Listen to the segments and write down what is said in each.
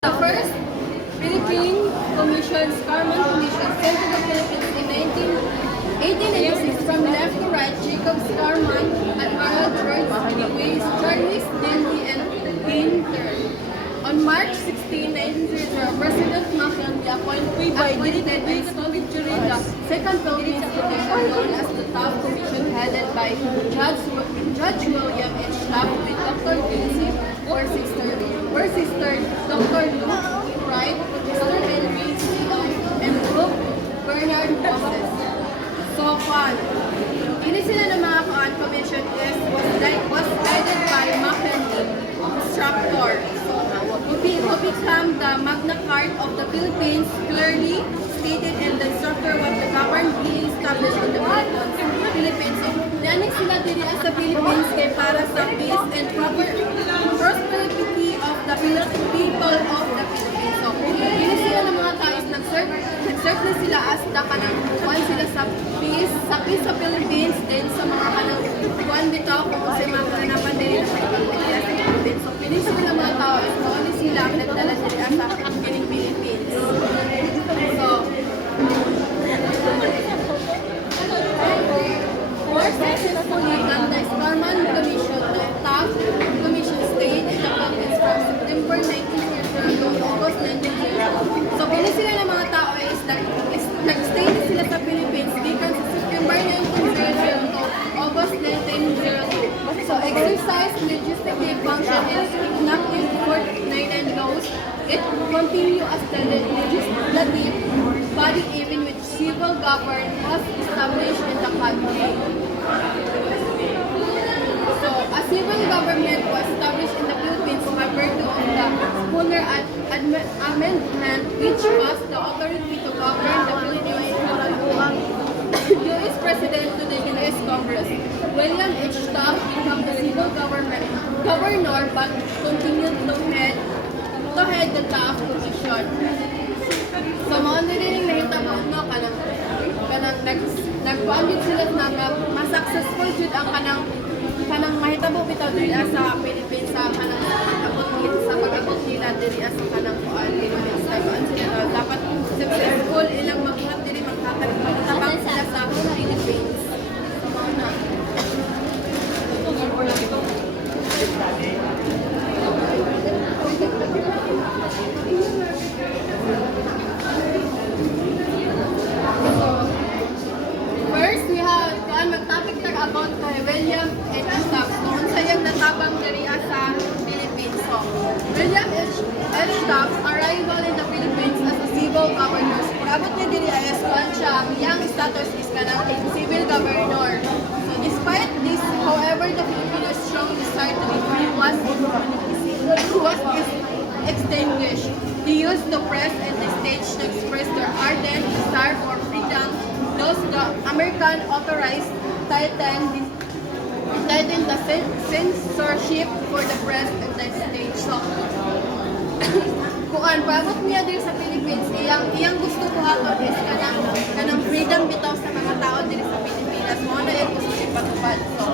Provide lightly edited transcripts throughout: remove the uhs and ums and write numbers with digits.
The first Philippine Commission, Scarman Commission, sent to the Philippines in 1886 from left to right, Jacob Scarman, Admiral George Anyways, Charles Dendy, and Painter. On March 16, 1900, President McKinley appointed by Soviet during the Second Philippine Expedition known as the TAF Commission headed by Judge William H. Taft with Dr. Quincy War Sister, Dr. Luke Wright, Mr. Henry C. and Brooke Bernard Moses. So, ini sila ng mga commission was guided by McKinley, instructor. To become the Magna Carta of the Philippines, clearly stated and the instructor was the government being established in the Philippines. So, nanin sila din sa Philippines kay para sa peace and prosperity of the people of the Philippines. So, ini sila ng mga tao is nag-serve na sila as the kanang kuwan sila sa peace sa Philippines, then sa mga kanang kuwan bitaw kung kasi mga kanapan din sa Philippines. So, pinis sila ng mga tao is noon sila nagdala sila sa Philippines. So, more successfully than the Scarman Commission, the TAF Commission stayed in the Philippines from September 1900 to August 1900. So, pinis sila ng mga tao is nag-stay na sila sa Philippines because September 1900 to August 1902. So, exercise legislative function is enacted court 9 and laws. It continue as the legislative body even with civil government was established in the country. So, a civil government was established in the Philippines compared to the Spooner Amendment, which was the authority to govern the Philippines from U.S. President to the U.S. Congress. William H. Taft became the civil governor but continued to head the Taft Commission. So, mga narinig na hitabo, no, kanang nagpaamit sila na mas-successful jud ang kanang mahitabo bitaw diri sa Philippines sa kanang pag-abot nila diri sa kanang Philippines. Tagaan sila dapat successful ilang magbuhat diri magtatabang sila sa Philippines. First, we have mag-topic about kay William H. Taft. Noon sa yung natabang diri sa Philippines. So, William H. Taft arrival in the Philippines as a civil governor. Pag-abot niya diri as kuan siya, ang status is kanang civil governor. So, despite this, however, the Filipinos' strong desire to be free was extinguished. He used the press and the stage to express their ardent desire for freedom. Thus, the American authorized tightened the censorship for the press and the stage. So, kung pabot niya din sa Philippines, iyang gusto ko ato is kanang freedom bitaw sa mga tao din sa Pilipinas. Mo na yung gusto ipatupad. So,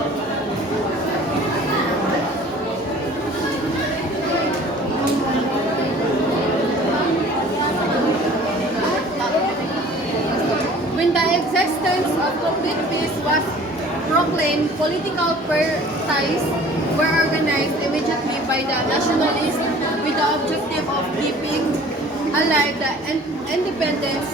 when the existence of complete peace was proclaimed, political parties were organized immediately by the nationalists with the objective of keeping alive the independence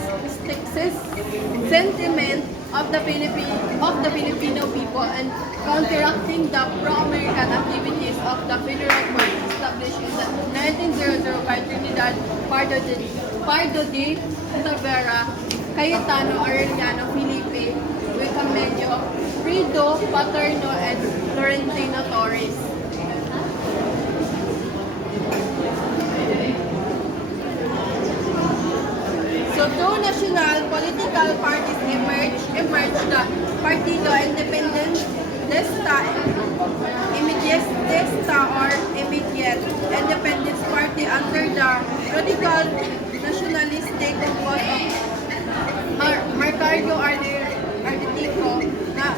sentiment of the Filipino people and counteracting the pro-American activities of the Federal Court established in the 1900 by Trinidad Pardo de Tavera, Cayetano Arellano, Felipe Wicamenyo, Frido Paterno, and Florentino Torres. So, two national political parties emerged, the Partido Independentista or Immediate Independence Party under the radical nationalistic composed of Mercado Arditico na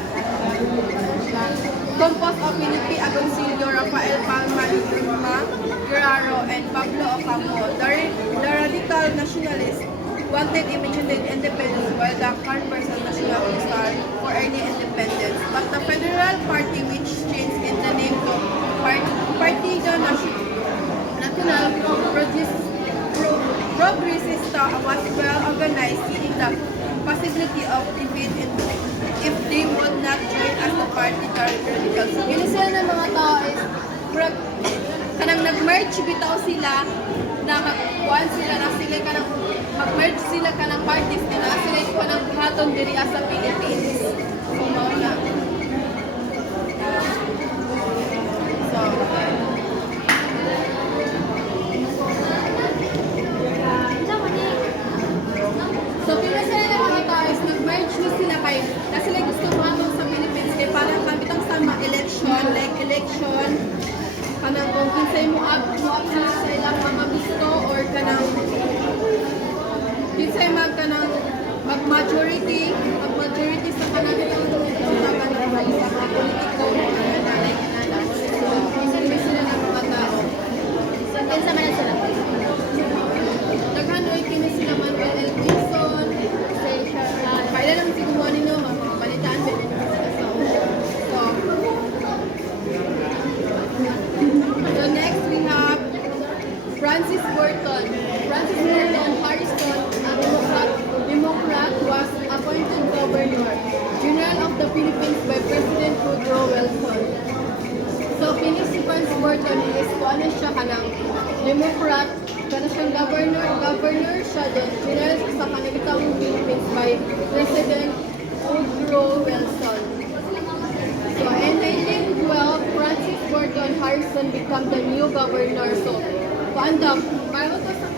composed of Felipe Agoncillo, Rafael Palma Lima, Guerrero, and Pablo Ocampo. The radical nationalists wanted immediate independence while the Conversion nationalists are for early independence. But the Federal Party, which changed its name to Partido Nacional Progresista, was well organized, seeing the possibility of defeat if they would not join as a party radical. So, yun sila ng mga tao is kanang nag-merge bitaw sila na mag-one sila na sila kanang mag-merge sila kanang parties nila sila yung kanang buhaton diri sa Philippines. So, mao na. So, pila sila ng mga tao is nag-merge na sila kay na sila gusto buhaton sa Philippines kay parang kabitang sa election like election kanang kung kinsay mo up sa ilang mga gusto or kanang kinsay mag-majority sa kanang itong sa kanang mga politiko so sila ng mga tao so kinsa man sila naghan oy kini sila Manuel L. Quezon kaya lang si kumuha nino mga balitaan din so next we have Francis Burton. Francis Burton Harrison, a Democrat, was appointed Governor General of the Philippines by President Woodrow Wilson. So, pinis si Francis Burton is ano siya kanang Democrat, kana siyang Governor siya din, General sa kanibitang Philippines by President Woodrow Wilson. So, in 1912, Francis Burton Harrison became the new governor. So, paandam, bago to sa